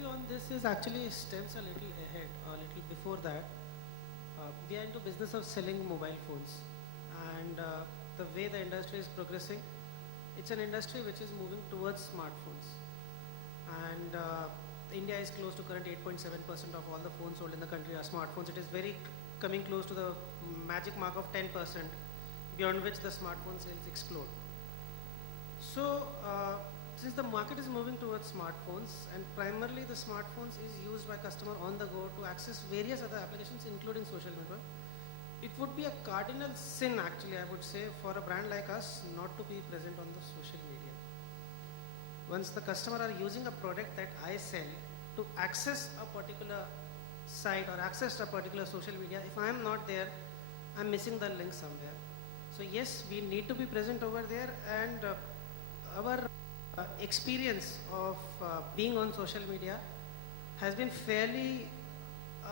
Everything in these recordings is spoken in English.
view on this is actually stems a little ahead, a little before that. We are into business of selling mobile phones, and the way the industry is progressing, it's an industry which is moving towards smartphones. And India is close to current 8.7% of all the phones sold in the country are smartphones. It is very coming close to the magic mark of 10%, beyond which the smartphone sales explode. So, since the market is moving towards smartphones, and primarily the smartphones is used by customer on the go to access various other applications, including social media, it would be a cardinal sin, actually, I would say, for a brand like us not to be present on the social media. Once the customer are using a product that I sell to access a particular site or access a particular social media, if I am not there, I'm missing the link somewhere. So yes, we need to be present over there, and our experience of being on social media has been fairly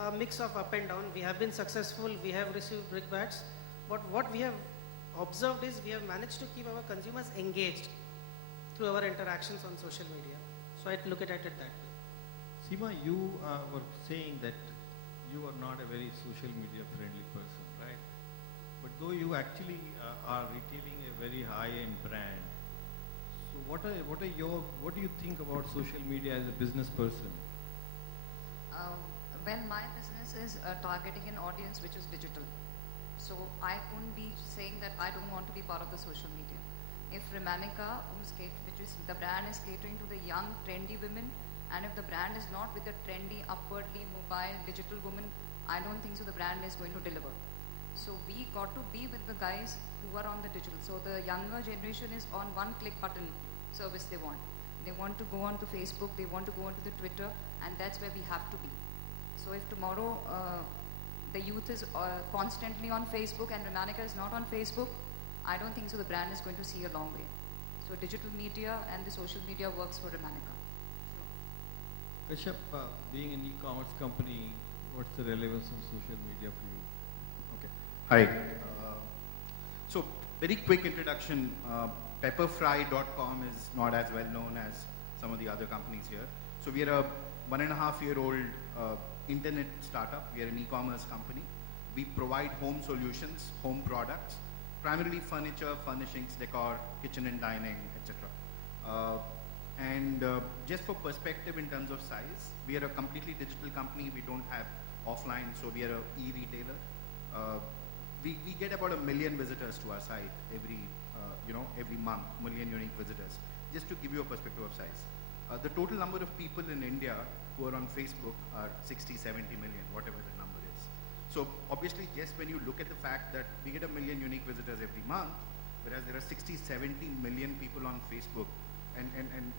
a mix of up and down. We have been successful, we have received brickbats, but what we have observed is we have managed to keep our consumers engaged through our interactions on social media. So I look at it that way. Seema, you were saying that you are not a very social media friendly person, right? But though you actually are retailing a very high-end brand, so what do you think about social media as a business person? Well, my business is targeting an audience which is digital. So I couldn't be saying that I don't want to be part of the social media. If Remanica, the brand is catering to the young, trendy women, and if the brand is not with the trendy, upwardly mobile, digital woman, I don't think so the brand is going to deliver. So we got to be with the guys who are on the digital. So the younger generation is on one-click button service they want. They want to go on to Facebook, they want to go on to the Twitter, and that's where we have to be. So if tomorrow the youth is constantly on Facebook and Remanica is not on Facebook, I don't think so the brand is going to see a long way. So digital media and the social media works for Remanica. Kashyap, being an e-commerce company, what's the relevance of social media for you? Okay. Hi. So very quick introduction. Pepperfry.com is not as well known as some of the other companies here. So we are a 1.5-year-old internet startup. We are an e-commerce company. We provide home solutions, home products, primarily furniture, furnishings, decor, kitchen and dining, etc. Just for perspective in terms of size, we are a completely digital company. We don't have offline, so we are an e-retailer. We get about 1 million visitors to our site every month, million unique visitors. Just to give you a perspective of size. The total number of people in India who are on Facebook are 60, 70 million, whatever the number is. So obviously, just when you look at the fact that we get 1 million unique visitors every month, whereas there are 60, 70 million people on Facebook, and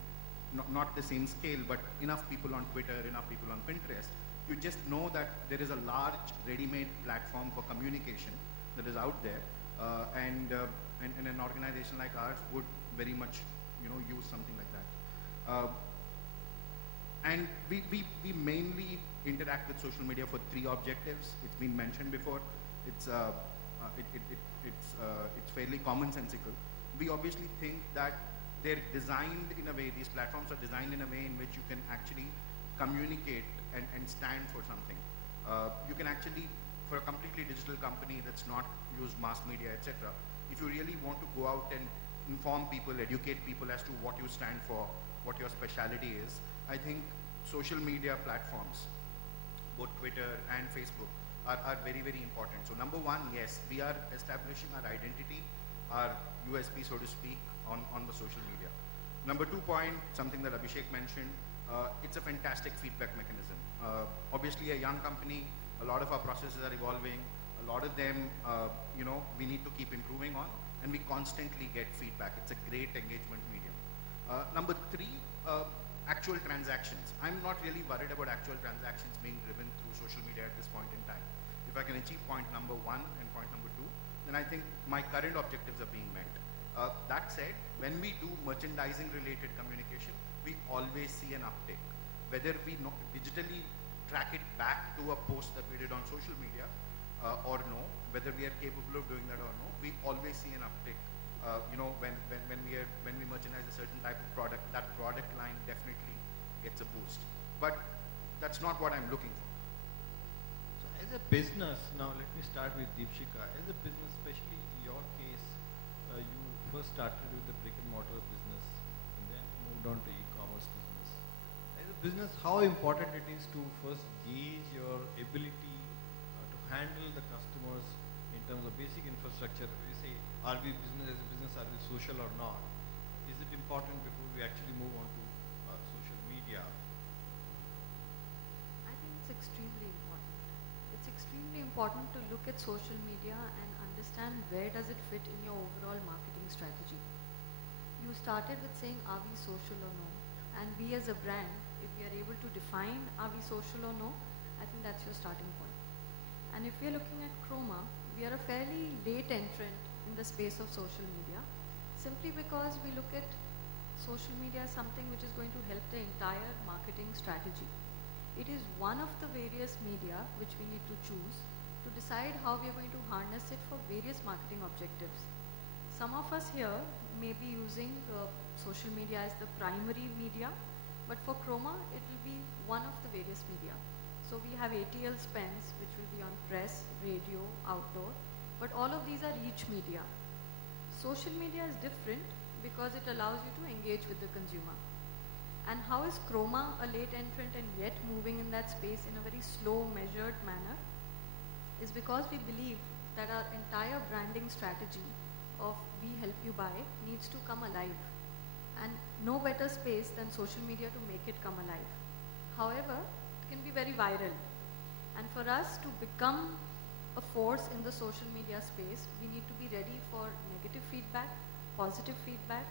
not the same scale, but enough people on Twitter, enough people on Pinterest, you just know that there is a large ready-made platform for communication that is out there, and an organization like ours would very much use something like that. And we mainly interact with social media for 3 objectives. It's been mentioned before. It's fairly commonsensical. We obviously think that they're designed in a way, these platforms are designed in a way in which you can actually communicate and stand for something. You can actually, for a completely digital company that's not used mass media, etc., if you really want to go out and inform people, educate people as to what you stand for, what your specialty is, I think social media platforms, both Twitter and Facebook, are very, very important. So number one, yes, we are establishing our identity, our USP, so to speak, on the social media. Number 2 point, something that Abhishek mentioned, it's a fantastic feedback mechanism. Obviously, a young company, a lot of our processes are evolving. A lot of them, we need to keep improving on, and we constantly get feedback. It's a great engagement medium. Number 3, actual transactions. I'm not really worried about actual transactions being driven through social media at this point in time. If I can achieve point number 1 and point number 2, then I think my current objectives are being met. That said, when we do merchandising related communication, we always see an uptake. Whether we digitally track it back to a post that we did on social media or no, whether we are capable of doing that or no, we always see an uptake. When we merchandise a certain type of product, that product line definitely gets a boost. But that's not what I'm looking for. So as a business, now let me start with Deepshika. As a business, especially in your case, you first started with the brick and mortar business and then you moved on to e-commerce business. As a business, how important it is to first gauge your ability to handle the customers in terms of basic infrastructure. We say, are we business as a business, are we social or not? Is it important before we actually move on to social media? I think it's extremely important. It's extremely important to look at social media and understand where does it fit in your overall marketing strategy. You started with saying, are we social or no? And we as a brand, if we are able to define, are we social or no? I think that's your starting point. And if we are looking at Chroma, we are a fairly late entrant in the space of social media, simply because we look at social media as something which is going to help the entire marketing strategy. It is one of the various media which we need to choose to decide how we are going to harness it for various marketing objectives. Some of us here may be using social media as the primary media, but for Chroma, it will be one of the various media. So we have ATL spends, which will be on press, radio, outdoor, but all of these are each media. Social media is different because it allows you to engage with the consumer. And how is Chroma a late entrant and yet moving in that space in a very slow, measured manner? Is because we believe that our entire branding strategy of We Help You Buy needs to come alive. And no better space than social media to make it come alive. However, it can be very viral. And for us to become a force in the social media space, we need to be ready for negative feedback, positive feedback.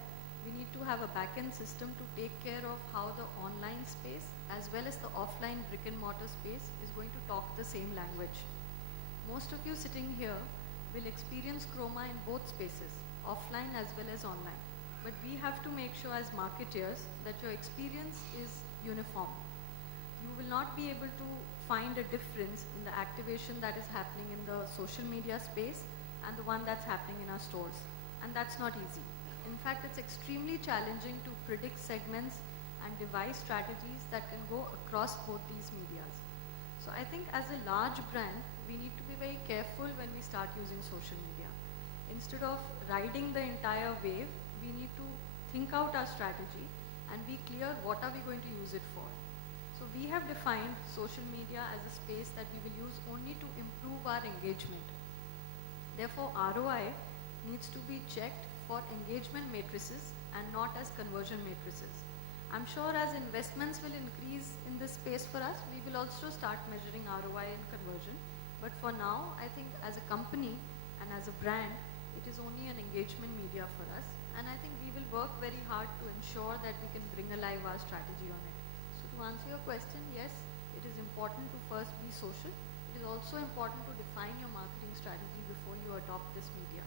We need to have a back-end system to take care of how the online space as well as the offline brick and mortar space is going to talk the same language. Most of you sitting here will experience Chroma in both spaces, offline as well as online. But we have to make sure as marketeers that your experience is uniform. You will not be able to find a difference in the activation that is happening in the social media space and the one that's happening in our stores. And that's not easy. In fact, it's extremely challenging to predict segments and devise strategies that can go across both these medias. So I think as a large brand, we need to be very careful when we start using social media. Instead of riding the entire wave, we need to think out our strategy and be clear what are we going to use it for. So we have defined social media as a space that we will use only to improve our engagement. Therefore, ROI needs to be checked for engagement matrices and not as conversion matrices. I'm sure as investments will increase in this space for us, we will also start measuring ROI and conversion. But for now, I think as a company and as a brand, it is only an engagement media for us. And I think we will work very hard to ensure that we can bring alive our strategy on it. So to answer your question, yes, it is important to first be social. It is also important to define your marketing strategy before you adopt this media.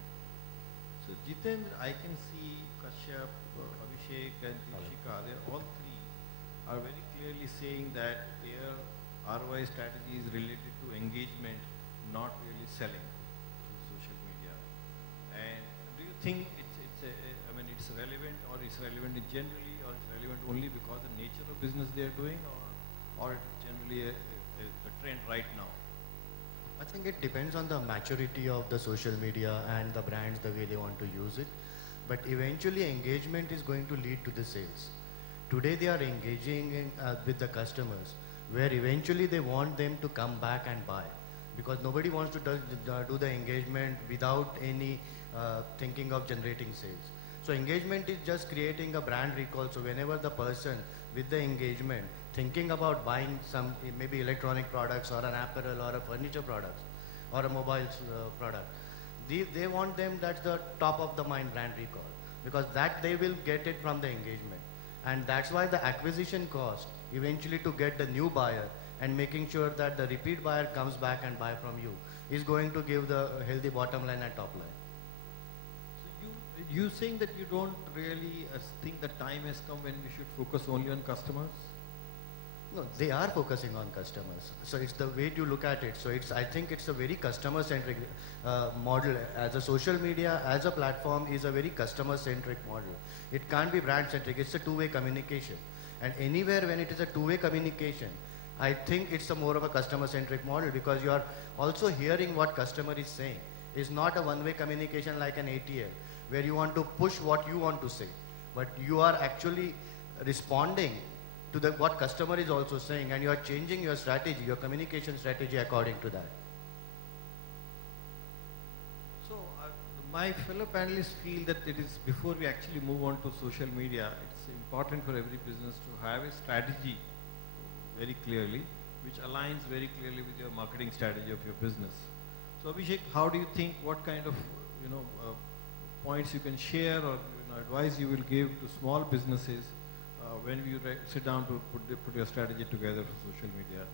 So Jitendra, I can see Kashyap, Abhishek and Deepshika, they all three are very clearly saying that their ROI strategy is related to engagement, not really selling through social media. And do you think it's relevant, or it's relevant generally, or it's relevant only because the nature of business they are doing, or it's generally a trend right now? I think it depends on the maturity of the social media and the brands, the way they want to use it. But eventually engagement is going to lead to the sales. Today they are engaging with the customers, where eventually they want them to come back and buy. Because nobody wants to do the engagement without any thinking of generating sales. So engagement is just creating a brand recall. So whenever the person with the engagement thinking about buying some maybe electronic products or an apparel or a furniture products or a mobile product, they want them, that's the top of the mind brand recall, because that they will get it from the engagement. And that's why the acquisition cost eventually to get the new buyer and making sure that the repeat buyer comes back and buy from you is going to give the healthy bottom line and top line. So you saying that you don't really think the time has come when we should focus only on customers? No, they are focusing on customers. So it's the way to look at it. So I think it's a very customer-centric model. As a social media, as a platform, is a very customer-centric model. It can't be brand-centric. It's a two-way communication. And anywhere when it is a two-way communication, I think it's a more of a customer-centric model, because you are also hearing what customer is saying. It's not a one-way communication like an ATL, where you want to push what you want to say, but you are actually responding to what customer is also saying, and you are changing your strategy, your communication strategy according to that. So my fellow panelists feel that it is, before we actually move on to social media, it's important for every business to have a strategy very clearly, which aligns very clearly with your marketing strategy of your business. So Abhishek, how do you think, what kind of points you can share or advice you will give to small businesses when you sit down to put your strategy together for social media?